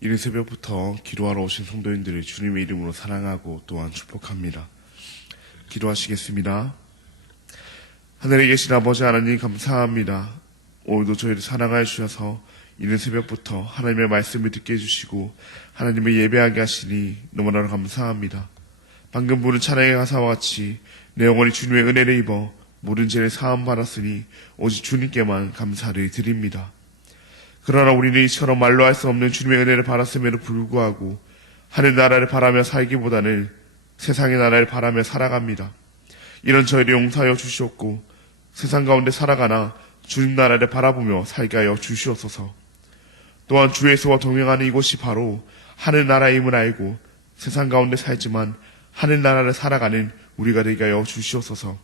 이른 새벽부터 기도하러 오신 성도님들을 주님의 이름으로 사랑하고 또한 축복합니다. 기도하시겠습니다. 하늘에 계신 아버지 하나님 감사합니다. 오늘도 저희를 사랑하여 주셔서 이른 새벽부터 하나님의 말씀을 듣게 해주시고 하나님을 예배하게 하시니 너무나 감사합니다. 방금 부른 찬양의 가사와 같이 내 영혼이 주님의 은혜를 입어 모든 죄를 사함 받았으니 오직 주님께만 감사를 드립니다. 그러나 우리는 이처럼 말로 할 수 없는 주님의 은혜를 받았음에도 불구하고 하늘 나라를 바라며 살기보다는 세상의 나라를 바라며 살아갑니다. 이런 저희를 용서하여 주시옵고 세상 가운데 살아가나 주님 나라를 바라보며 살게 하여 주시옵소서. 또한 주 예수와 동행하는 이곳이 바로 하늘 나라임을 알고 세상 가운데 살지만 하늘 나라를 살아가는 우리가 되게 하여 주시옵소서.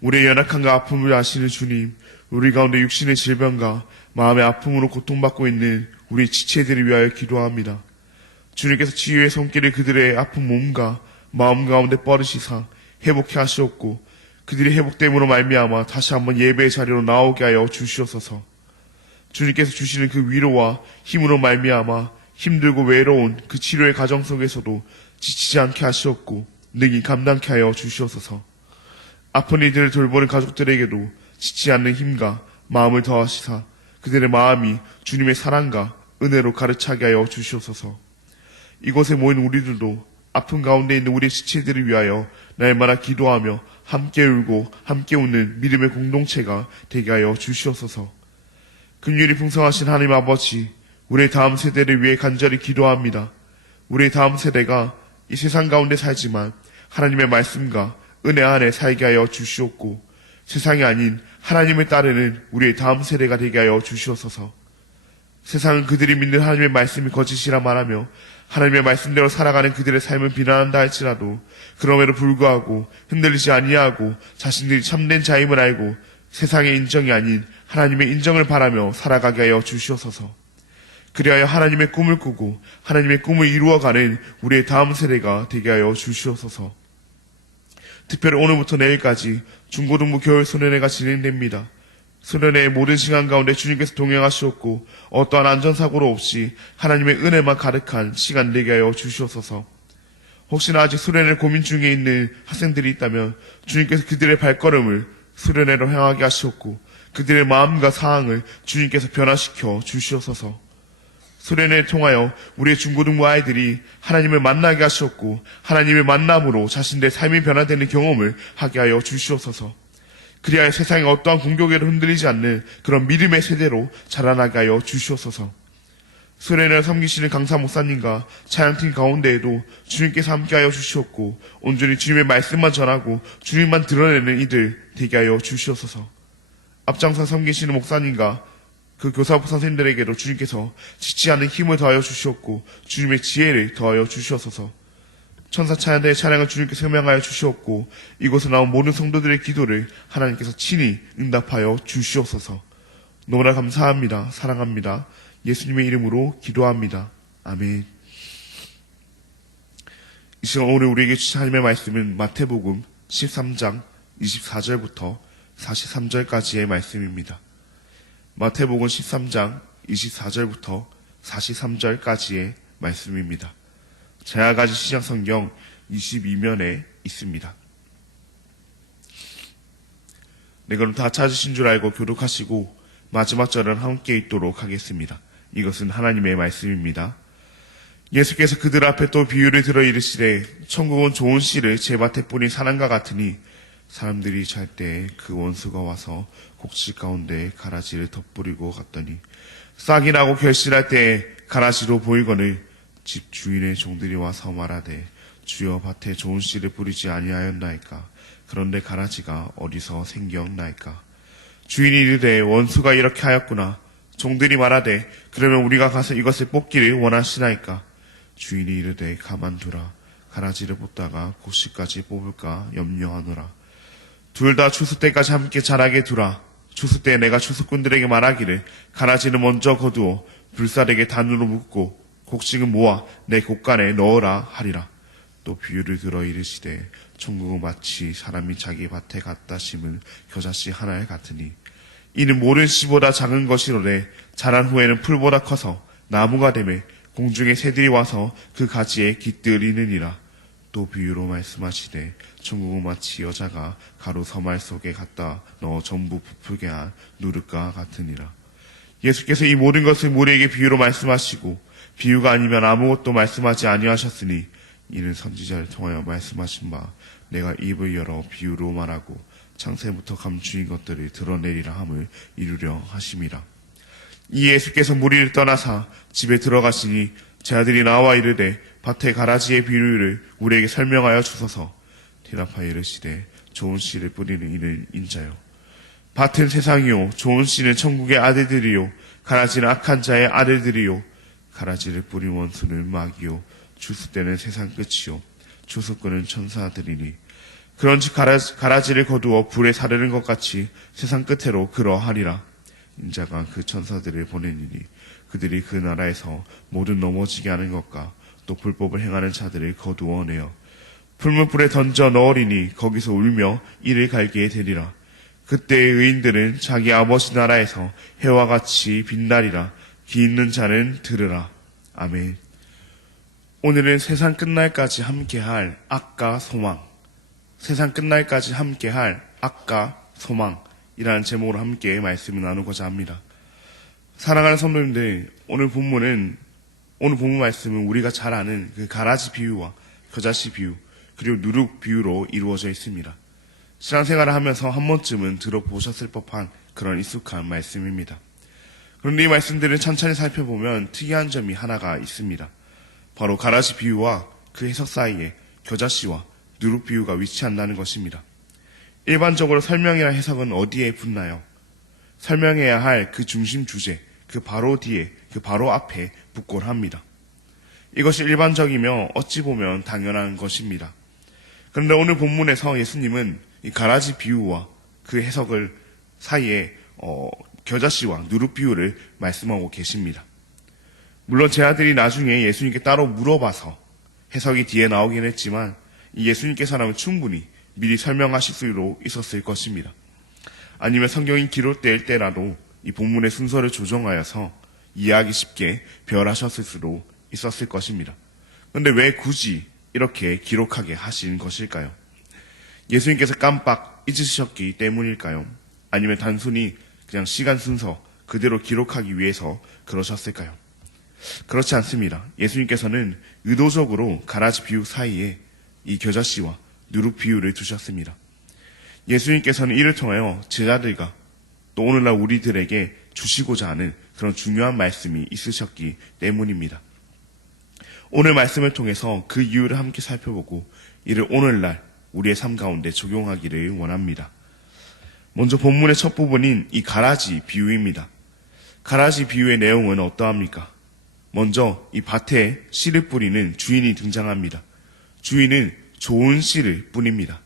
우리의 연약함과 아픔을 아시는 주님, 우리 가운데 육신의 질병과 마음의 아픔으로 고통받고 있는 우리 지체들을 위하여 기도합니다. 주님께서 치유의 손길을 그들의 아픈 몸과 마음 가운데 뻗으시사 회복해 하시옵고 그들이 회복됨으로 말미암아 다시 한번 예배의 자리로 나오게 하여 주시옵소서. 주님께서 주시는 그 위로와 힘으로 말미암아 힘들고 외로운 그 치료의 과정 속에서도 지치지 않게 하시옵고 능히 감당케 하여 주시옵소서. 아픈 이들을 돌보는 가족들에게도 지치 않는 힘과 마음을 더하시사 그들의 마음이 주님의 사랑과 은혜로 가르차게 하여 주시옵소서. 이곳에 모인 우리들도 아픈 가운데 있는 우리 지체들을 위하여 날마다 기도하며 함께 울고 함께 웃는 믿음의 공동체가 되게 하여 주시옵소서. 긍휼이 풍성하신 하나님 아버지, 우리의 다음 세대를 위해 간절히 기도합니다. 우리의 다음 세대가 이 세상 가운데 살지만 하나님의 말씀과 은혜 안에 살게 하여 주시옵고 세상이 아닌 하나님을 따르는 우리의 다음 세대가 되게 하여 주시옵소서. 세상은 그들이 믿는 하나님의 말씀이 거짓이라 말하며 하나님의 말씀대로 살아가는 그들의 삶을 비난한다 할지라도 그럼에도 불구하고 흔들리지 아니하고 자신들이 참된 자임을 알고 세상의 인정이 아닌 하나님의 인정을 바라며 살아가게 하여 주시옵소서. 그리하여 하나님의 꿈을 꾸고 하나님의 꿈을 이루어가는 우리의 다음 세대가 되게 하여 주시옵소서. 특별히 오늘부터 내일까지 중고등부 겨울 수련회가 진행됩니다. 수련회의 모든 시간 가운데 주님께서 동행하시옵고 어떠한 안전사고로 없이 하나님의 은혜만 가득한 시간 되게 하여 주시옵소서. 혹시나 아직 수련회 고민 중에 있는 학생들이 있다면 주님께서 그들의 발걸음을 수련회로 향하게 하시옵고 그들의 마음과 사항을 주님께서 변화시켜 주시옵소서. 수련회를 통하여 우리의 중고등부 아이들이 하나님을 만나게 하시옵고 하나님의 만남으로 자신들의 삶이 변화되는 경험을 하게 하여 주시옵소서. 그리하여 세상의 어떠한 공격에도 흔들리지 않는 그런 믿음의 세대로 자라나게 하여 주시옵소서. 수련회를 섬기시는 강사 목사님과 찬양팀 가운데에도 주님께서 함께하여 주시옵고 온전히 주님의 말씀만 전하고 주님만 드러내는 이들 되게 하여 주시옵소서. 앞장서 섬기시는 목사님과 그 교사부 선생님들에게도 주님께서 지치 않는 힘을 더하여 주시옵고 주님의 지혜를 더하여 주시옵소서. 천사 찬양대의 찬양을 주님께 서 명하여 주시옵고 이곳에 나온 모든 성도들의 기도를 하나님께서 친히 응답하여 주시옵소서. 너무나 감사합니다. 사랑합니다. 예수님의 이름으로 기도합니다. 아멘. 이 시간 오늘 우리에게 주신 하나님의 말씀은 마태복음 13장 24절부터 43절까지의 말씀입니다. 마태복음 13장 24절부터 43절까지의 말씀입니다. 제가 가진 시장 성경 22면에 있습니다. 네, 그럼 다 찾으신 줄 알고 교독하시고 마지막 절은 함께 있도록 하겠습니다. 이것은 하나님의 말씀입니다. 예수께서 그들 앞에 또 비유를 들어 이르시되 천국은 좋은 씨를 제 밭에 뿌린 사람과 같으니 사람들이 잘 때 그 원수가 와서 곡식 가운데 가라지를 덧뿌리고 갔더니 싹이 나고 결실할 때 가라지로 보이거늘 집 주인의 종들이 와서 말하되 주여 밭에 좋은 씨를 뿌리지 아니하였나이까? 그런데 가라지가 어디서 생겼나이까? 주인이 이르되 원수가 이렇게 하였구나. 종들이 말하되 그러면 우리가 가서 이것을 뽑기를 원하시나이까? 주인이 이르되 가만두라. 가라지를 뽑다가 곡식까지 뽑을까 염려하노라. 둘 다 추수 때까지 함께 자라게 두라 추수 때 내가 추수꾼들에게 말하기를 가라지는 먼저 거두어 불살에게 단으로 묶고 곡식은 모아 내 곡간에 넣어라 하리라 또 비유를 들어 이르시되 천국은 마치 사람이 자기 밭에 갖다 심은 겨자씨 하나에 같으니 이는 모른 씨보다 작은 것이로되 자란 후에는 풀보다 커서 나무가 되매 공중의 새들이 와서 그 가지에 깃들이느니라. 또 비유로 말씀하시되 천국은 마치 여자가 가루 서말 속에 갖다 넣어 전부 부풀게 한 누룩과 같으니라. 예수께서 이 모든 것을 우리에게 비유로 말씀하시고 비유가 아니면 아무것도 말씀하지 아니하셨으니 이는 선지자를 통하여 말씀하신 바 내가 입을 열어 비유로 말하고 창세부터 감추인 것들을 드러내리라 함을 이루려 하심이라. 이 예수께서 무리를 떠나사 집에 들어가시니 제 아들이 나와 이르되 밭에 가라지의 비유를 우리에게 설명하여 주소서 대답하여 이르시되 좋은 씨를 뿌리는 이는 인자요. 밭은 세상이요. 좋은 씨는 천국의 아들들이요. 가라지는 악한 자의 아들들이요. 가라지를 뿌린 원수는 마귀요. 주스 때는 세상 끝이요. 주스꾼은 천사들이니. 그런즉 가라지, 가라지 를 거두어 불에 사르는 것 같이 세상 끝으로 그러하리라. 인자가 그 천사들을 보내니니 그들이 그 나라에서 모든 넘어지게 하는 것과 또 불법을 행하는 자들을 거두어 내어 풀무불에 던져 넣으리니 거기서 울며 이를 갈게 되리라. 그때의 의인들은 자기 아버지 나라에서 해와 같이 빛나리라. 귀 있는 자는 들으라. 아멘. 오늘은 세상 끝날까지 함께할 악과 소망. 세상 끝날까지 함께할 악과 소망이라는 제목으로 함께 말씀을 나누고자 합니다. 사랑하는 성도님들, 오늘 본문은 오늘 본문 말씀은 우리가 잘 아는 그 가라지 비유와 겨자씨 비유 그리고 누룩 비유로 이루어져 있습니다. 신앙생활을 하면서 한 번쯤은 들어보셨을 법한 그런 익숙한 말씀입니다. 그런데 이 말씀들을 천천히 살펴보면 특이한 점이 하나가 있습니다. 바로 가라지 비유와 그 해석 사이에 겨자씨와 누룩 비유가 위치한다는 것입니다. 일반적으로 설명이나 해석은 어디에 붙나요? 설명해야 할 그 중심 주제, 그 바로 뒤에, 그 바로 앞에 붙곤 합니다. 이것이 일반적이며 어찌 보면 당연한 것입니다. 그런데 오늘 본문에서 예수님은 이 가라지 비유와 그 해석을 사이에 어, 겨자씨와 누룩 비유를 말씀하고 계십니다. 물론 제 아들이 나중에 예수님께 따로 물어봐서 해석이 뒤에 나오긴 했지만 이 예수님께서라면 충분히 미리 설명하실 수도 있었을 것입니다. 아니면 성경이 기록될 때라도 이 본문의 순서를 조정하여서 이해하기 쉽게 별하셨을 수도 있었을 것입니다. 그런데 왜 굳이 이렇게 기록하게 하신 것일까요? 예수님께서 깜빡 잊으셨기 때문일까요? 아니면 단순히 그냥 시간 순서 그대로 기록하기 위해서 그러셨을까요? 그렇지 않습니다. 예수님께서는 의도적으로 가라지 비유 사이에 이 겨자씨와 누룩 비유를 두셨습니다. 예수님께서는 이를 통하여 제자들과 또 오늘날 우리들에게 주시고자 하는 그런 중요한 말씀이 있으셨기 때문입니다. 오늘 말씀을 통해서 그 이유를 함께 살펴보고 이를 오늘날 우리의 삶 가운데 적용하기를 원합니다. 먼저 본문의 첫 부분인 이 가라지 비유입니다. 가라지 비유의 내용은 어떠합니까? 먼저 이 밭에 씨를 뿌리는 주인이 등장합니다. 주인은 좋은 씨를 뿌립니다.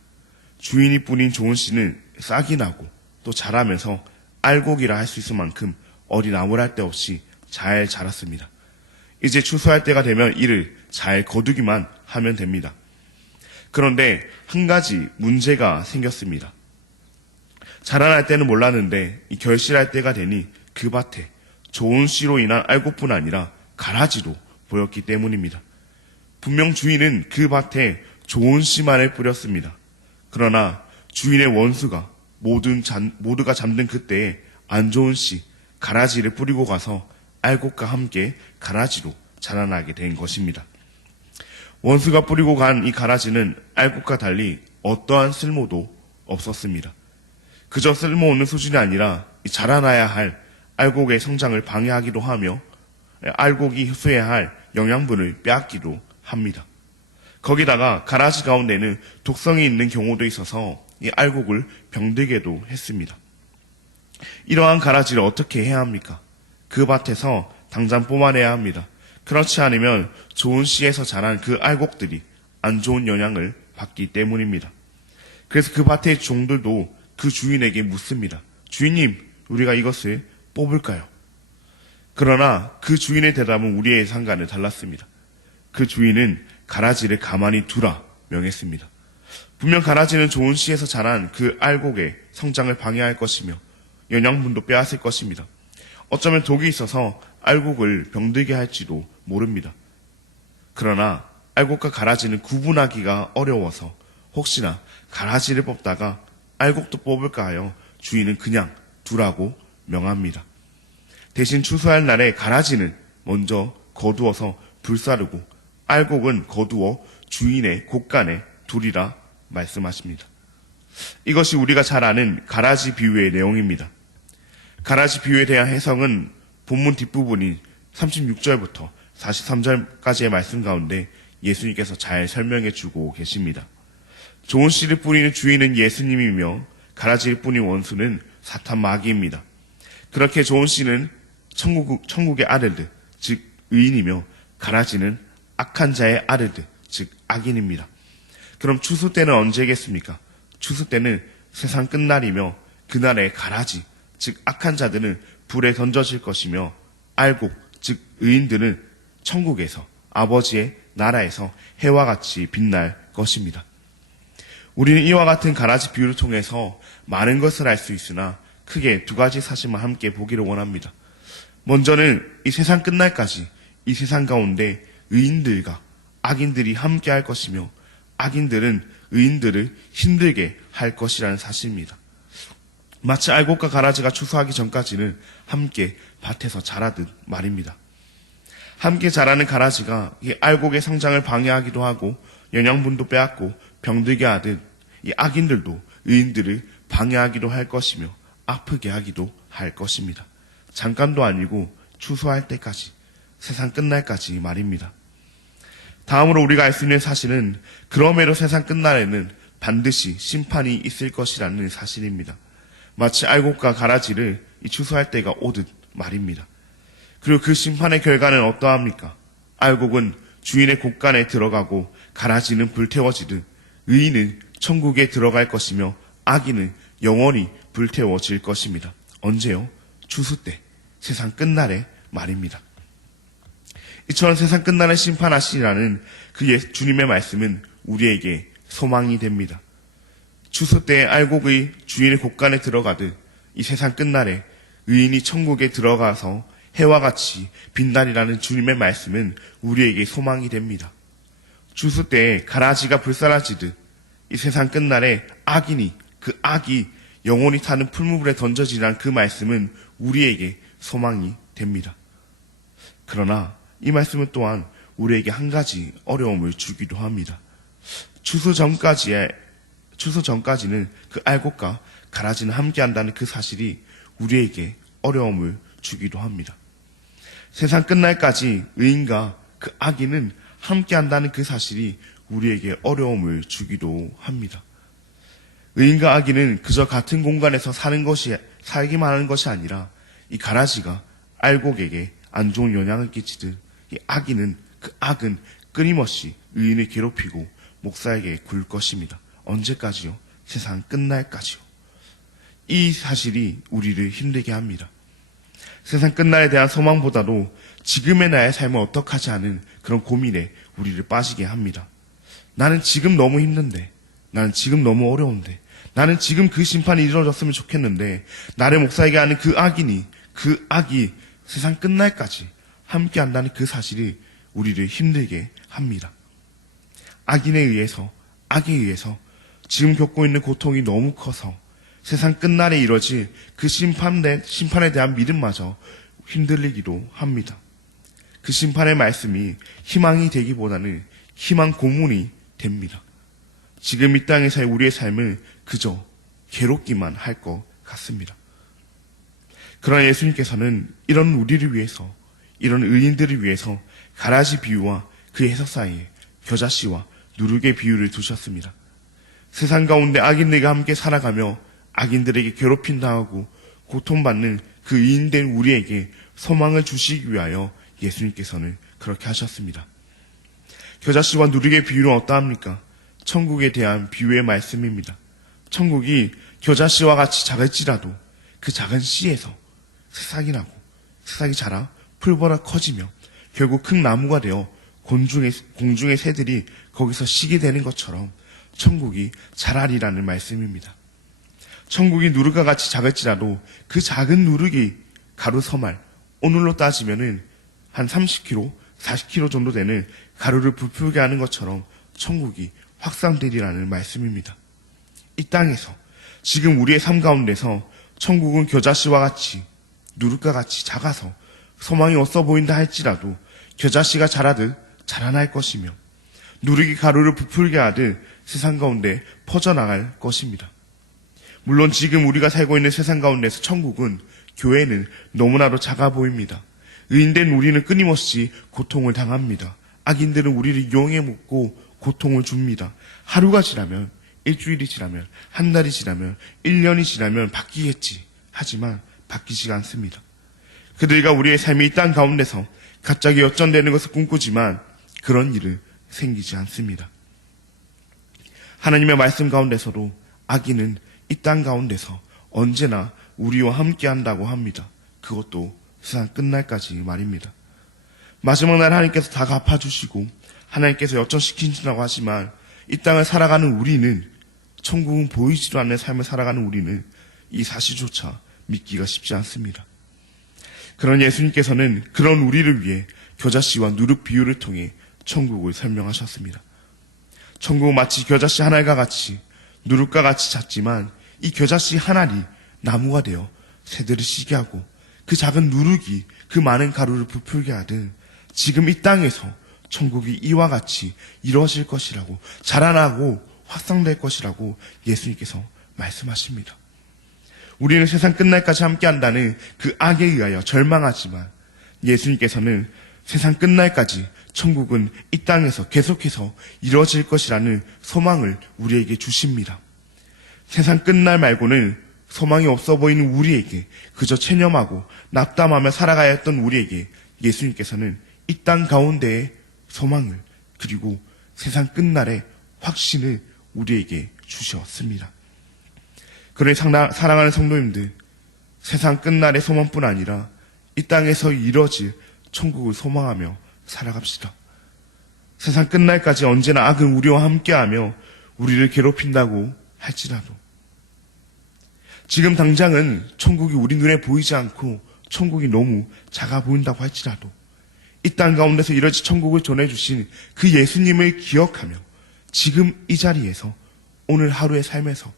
주인이 뿌린 좋은 씨는 싹이 나고 또 자라면서 알곡이라 할 수 있을 만큼 어린 아무랄 데 없이 잘 자랐습니다. 이제 추수할 때가 되면 이를 잘 거두기만 하면 됩니다. 그런데 한 가지 문제가 생겼습니다. 자라날 때는 몰랐는데 이 결실할 때가 되니 그 밭에 좋은 씨로 인한 알곡뿐 아니라 가라지도 보였기 때문입니다. 분명 주인은 그 밭에 좋은 씨만을 뿌렸습니다. 그러나 주인의 원수가 모든 잠, 모두가 잠든 그때에 안 좋은 씨, 가라지를 뿌리고 가서 알곡과 함께 가라지로 자라나게 된 것입니다. 원수가 뿌리고 간 이 가라지는 알곡과 달리 어떠한 쓸모도 없었습니다. 그저 쓸모없는 수준이 아니라 자라나야 할 알곡의 성장을 방해하기도 하며 알곡이 흡수해야 할 영양분을 빼앗기도 합니다. 거기다가 가라지 가운데는 독성이 있는 경우도 있어서 이 알곡을 병들게도 했습니다. 이러한 가라지를 어떻게 해야 합니까? 그 밭에서 당장 뽑아내야 합니다. 그렇지 않으면 좋은 씨에서 자란 그 알곡들이 안 좋은 영향을 받기 때문입니다. 그래서 그 밭의 종들도 그 주인에게 묻습니다. 주인님, 우리가 이것을 뽑을까요? 그러나 그 주인의 대답은 우리의 상관을 달랐습니다. 그 주인은 가라지를 가만히 두라 명했습니다. 분명 가라지는 좋은 씨에서 자란 그 알곡의 성장을 방해할 것이며 영양분도 빼앗을 것입니다. 어쩌면 독이 있어서 알곡을 병들게 할지도 모릅니다. 그러나 알곡과 가라지는 구분하기가 어려워서 혹시나 가라지를 뽑다가 알곡도 뽑을까 하여 주인은 그냥 두라고 명합니다. 대신 추수할 날에 가라지는 먼저 거두어서 불사르고 알곡은 거두어 주인의 곳간에 두리라 말씀하십니다. 이것이 우리가 잘 아는 가라지 비유의 내용입니다. 가라지 비유에 대한 해석은 본문 뒷부분인 36절부터 43절까지의 말씀 가운데 예수님께서 잘 설명해 주고 계십니다. 좋은 씨를 뿌리는 주인은 예수님이며 가라지를 뿌린 원수는 사탄 마귀입니다. 그렇게 좋은 씨는 천국, 천국의 아들들, 즉 의인이며 가라지는 악한 자의 아들들, 즉 악인입니다. 그럼 추수 때는 언제겠습니까? 추수 때는 세상 끝날이며 그날의 가라지, 즉 악한 자들은 불에 던져질 것이며 알곡, 즉 의인들은 천국에서 아버지의 나라에서 해와 같이 빛날 것입니다. 우리는 이와 같은 가라지 비유를 통해서 많은 것을 알 수 있으나 크게 두 가지 사실만 함께 보기를 원합니다. 먼저는 이 세상 끝날까지 이 세상 가운데 의인들과 악인들이 함께 할 것이며 악인들은 의인들을 힘들게 할 것이라는 사실입니다. 마치 알곡과 가라지가 추수하기 전까지는 함께 밭에서 자라듯 말입니다. 함께 자라는 가라지가 이 알곡의 성장을 방해하기도 하고 영양분도 빼앗고 병들게 하듯 이 악인들도 의인들을 방해하기도 할 것이며 아프게 하기도 할 것입니다. 잠깐도 아니고 추수할 때까지 세상 끝날까지 말입니다. 다음으로 우리가 알 수 있는 사실은 그럼에도 세상 끝날에는 반드시 심판이 있을 것이라는 사실입니다. 마치 알곡과 가라지를 이 추수할 때가 오듯 말입니다. 그리고 그 심판의 결과는 어떠합니까? 알곡은 주인의 곳간에 들어가고 가라지는 불태워지듯 의인은 천국에 들어갈 것이며 악인은 영원히 불태워질 것입니다. 언제요? 추수 때, 세상 끝날에 말입니다. 이처럼 세상 끝날에 심판하시라는 그의 주님의 말씀은 우리에게 소망이 됩니다. 추수 때 알곡의 주인의 곳간에 들어가듯 이 세상 끝날에 의인이 천국에 들어가서 해와 같이 빛날이라는 주님의 말씀은 우리에게 소망이 됩니다. 추수 때 가라지가 불사라지듯 이 세상 끝날에 악인이 그 악이 영원히 타는 풀무불에 던져지라는 그 말씀은 우리에게 소망이 됩니다. 그러나 이 말씀은 또한 우리에게 한 가지 어려움을 주기도 합니다. 추수 전까지의 추수 전까지는 그 알곡과 가라지는 함께 한다는 그 사실이 우리에게 어려움을 주기도 합니다. 세상 끝날까지 의인과 그 악인은 함께 한다는 그 사실이 우리에게 어려움을 주기도 합니다. 의인과 악인은 그저 같은 공간에서 사는 것이, 살기만 하는 것이 아니라 이 가라지가 알곡에게 안 좋은 영향을 끼치듯 이 악인은 그 악은 끊임없이 의인을 괴롭히고 목사에게 굴 것입니다. 언제까지요? 세상 끝날까지요. 이 사실이 우리를 힘들게 합니다. 세상 끝날에 대한 소망보다도 지금의 나의 삶을 어떻게 하지 않은 그런 고민에 우리를 빠지게 합니다. 나는 지금 너무 힘든데, 나는 지금 너무 어려운데, 나는 지금 그 심판이 이루어졌으면 좋겠는데, 나를 목사에게 하는 그 악인이, 그 악이 세상 끝날까지 함께 한다는 그 사실이 우리를 힘들게 합니다. 악인에 의해서, 악에 의해서 지금 겪고 있는 고통이 너무 커서 세상 끝날에 이뤄질 그 심판에, 심판에 대한 믿음마저 힘들리기도 합니다. 그 심판의 말씀이 희망이 되기보다는 희망 고문이 됩니다. 지금 이 땅에서의 우리의 삶을 그저 괴롭기만 할 것 같습니다. 그러나 예수님께서는 이런 우리를 위해서, 이런 의인들을 위해서 가라지 비유와 그 해석 사이에 겨자씨와 누룩의 비유를 두셨습니다. 세상 가운데 악인들과 함께 살아가며 악인들에게 괴롭힘 당하고 고통받는 그 의인된 우리에게 소망을 주시기 위하여 예수님께서는 그렇게 하셨습니다. 겨자씨와 누룩의 비유는 어떠합니까? 천국에 대한 비유의 말씀입니다. 천국이 겨자씨와 같이 작을지라도 그 작은 씨에서 새싹이 나고 새싹이 자라 풀보라 커지며 결국 큰 나무가 되어 곤중의, 공중의 새들이 거기서 쉬게 되는 것처럼 천국이 자라리라는 말씀입니다. 천국이 누룩과 같이 작을지라도 그 작은 누룩이 가루 서말 오늘로 따지면은 한 30km, 40km 정도 되는 가루를 부풀게 하는 것처럼 천국이 확산되리라는 말씀입니다. 이 땅에서 지금 우리의 삶 가운데서 천국은 겨자씨와 같이 누룩과 같이 작아서 소망이 없어 보인다 할지라도 겨자씨가 자라듯 자라날 것이며 누룩이 가루를 부풀게 하듯 세상 가운데 퍼져나갈 것입니다. 물론 지금 우리가 살고 있는 세상 가운데서 천국은 교회는 너무나도 작아 보입니다. 의인된 우리는 끊임없이 고통을 당합니다. 악인들은 우리를 용해 먹고 고통을 줍니다. 하루가 지나면 일주일이 지나면 한 달이 지나면 1년이 지나면 바뀌겠지. 하지만 바뀌지가 않습니다. 그들과 우리의 삶이 이 땅 가운데서 갑자기 역전되는 것을 꿈꾸지만 그런 일은 생기지 않습니다. 하나님의 말씀 가운데서도 악인은 이땅 가운데서 언제나 우리와 함께 한다고 합니다. 그것도 세상 끝날까지 말입니다. 마지막 날 하나님께서 다 갚아주시고 하나님께서 역전시키신다고 하지만 이 땅을 살아가는 우리는 천국은 보이지도 않는 삶을 살아가는 우리는 이 사실조차 믿기가 쉽지 않습니다. 그런 예수님께서는 그런 우리를 위해 겨자씨와 누룩 비유를 통해 천국을 설명하셨습니다. 천국은 마치 겨자씨 하나가 같이 누룩과 같이 작지만 이 겨자씨 하나리 나무가 되어 새들을 쉬게 하고 그 작은 누룩이 그 많은 가루를 부풀게 하듯 지금 이 땅에서 천국이 이와 같이 이루어질 것이라고 자라나고 확산될 것이라고 예수님께서 말씀하십니다. 우리는 세상 끝날까지 함께 한다는 그 악에 의하여 절망하지만 예수님께서는 세상 끝날까지 천국은 이 땅에서 계속해서 이루어질 것이라는 소망을 우리에게 주십니다. 세상 끝날 말고는 소망이 없어 보이는 우리에게 그저 체념하고 낙담하며 살아가야 했던 우리에게 예수님께서는 이 땅 가운데의 소망을 그리고 세상 끝날의 확신을 우리에게 주셨습니다. 그러니 상나- 사랑하는 성도님들, 세상 끝날의 소망뿐 아니라 이 땅에서 이뤄질 천국을 소망하며 살아갑시다. 세상 끝날까지 언제나 악은 우리와 함께하며 우리를 괴롭힌다고 할지라도 지금 당장은 천국이 우리 눈에 보이지 않고 천국이 너무 작아 보인다고 할지라도 이 땅 가운데서 이뤄질 천국을 전해주신 그 예수님을 기억하며 지금 이 자리에서 오늘 하루의 삶에서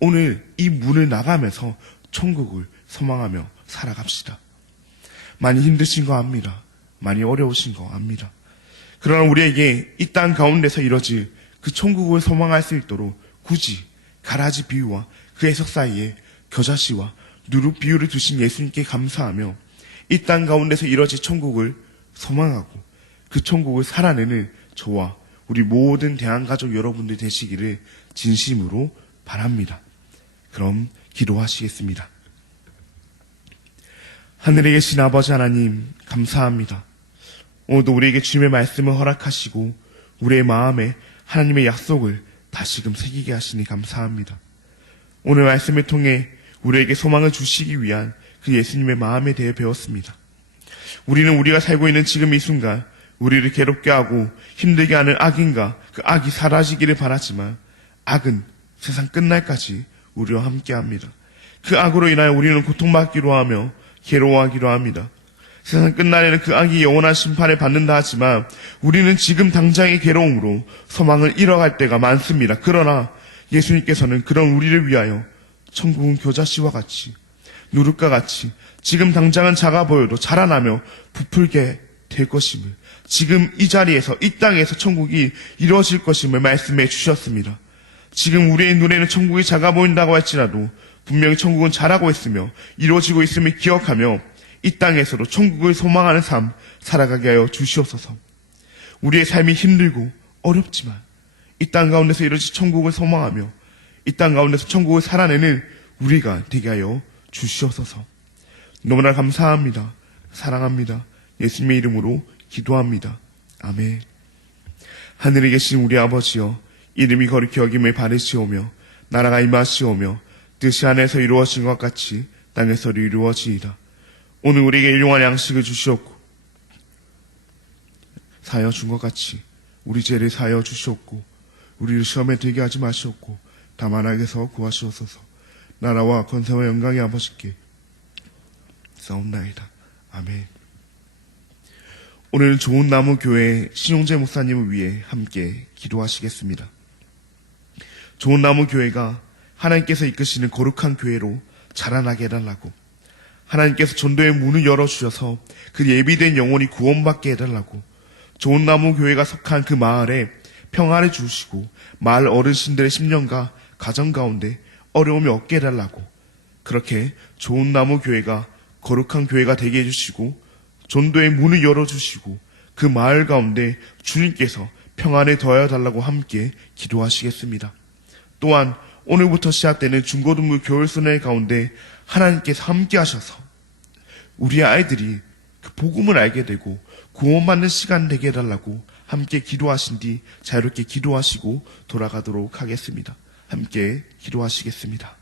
오늘 이 문을 나가면서 천국을 소망하며 살아갑시다. 많이 힘드신 거 압니다. 많이 어려우신 거 압니다. 그러나 우리에게 이 땅 가운데서 이뤄질 그 천국을 소망할 수 있도록 굳이 가라지 비유와 그 해석 사이에 겨자씨와 누룩 비유를 두신 예수님께 감사하며 이 땅 가운데서 이뤄질 천국을 소망하고 그 천국을 살아내는 저와 우리 모든 대한가족 여러분들 되시기를 진심으로 바랍니다. 그럼 기도하시겠습니다. 하늘에 계신 아버지 하나님 감사합니다. 오늘도 우리에게 주님의 말씀을 허락하시고 우리의 마음에 하나님의 약속을 다시금 새기게 하시니 감사합니다. 오늘 말씀을 통해 우리에게 소망을 주시기 위한 그 예수님의 마음에 대해 배웠습니다. 우리는 우리가 살고 있는 지금 이 순간 우리를 괴롭게 하고 힘들게 하는 악인가 그 악이 사라지기를 바라지만 악은 세상 끝날까지 우리와 함께 합니다. 그 악으로 인하여 우리는 고통받기로 하며 괴로워하기로 합니다. 세상 끝날에는 그 악이 영원한 심판을 받는다 하지만 우리는 지금 당장의 괴로움으로 소망을 잃어갈 때가 많습니다. 그러나 예수님께서는 그런 우리를 위하여 천국은 교자씨와 같이 누룩과 같이 지금 당장은 작아 보여도 자라나며 부풀게 될 것임을 지금 이 자리에서 이 땅에서 천국이 이루어질 것임을 말씀해 주셨습니다. 지금 우리의 눈에는 천국이 작아 보인다고 할지라도 분명히 천국은 자라고 있으며 이루어지고 있음을 기억하며 이 땅에서도 천국을 소망하는 삶 살아가게 하여 주시옵소서. 우리의 삶이 힘들고 어렵지만 이 땅 가운데서 이루어질 천국을 소망하며 이 땅 가운데서 천국을 살아내는 우리가 되게 하여 주시옵소서. 너무나 감사합니다. 사랑합니다. 예수님의 이름으로 기도합니다. 아멘. 하늘에 계신 우리 아버지여 이름이 거룩히 여김을 받으시오며 나라가 임하시오며 뜻이 안에서 이루어진 것 같이 땅에서 이루어지이다. 오늘 우리에게 일용할 양식을 주시옵고 사여 준 것 같이 우리 죄를 사여 주시옵고 우리를 시험에 들게 하지 마시옵고 다만 악에서 구하시옵소서 나라와 권세와 영광이 아버지께 싸움나이다. 아멘. 오늘 좋은 나무 교회 신용재 목사님을 위해 함께 기도하시겠습니다. 좋은 나무 교회가 하나님께서 이끄시는 거룩한 교회로 자라나게 해달라고 하나님께서 전도의 문을 열어주셔서 그 예비된 영혼이 구원받게 해달라고 좋은 나무 교회가 속한 그 마을에 평화를 주시고 마을 어르신들의 심령과 가정 가운데 어려움이 없게 해달라고 그렇게 좋은 나무 교회가 거룩한 교회가 되게 해주시고 전도의 문을 열어주시고 그 마을 가운데 주님께서 평안에 더하여 달라고 함께 기도하시겠습니다. 또한 오늘부터 시작되는 중고등부 교육순회 가운데 하나님께서 함께 하셔서 우리 아이들이 그 복음을 알게 되고 구원받는 시간 되게 해달라고 함께 기도하신 뒤 자유롭게 기도하시고 돌아가도록 하겠습니다. 함께 기도하시겠습니다.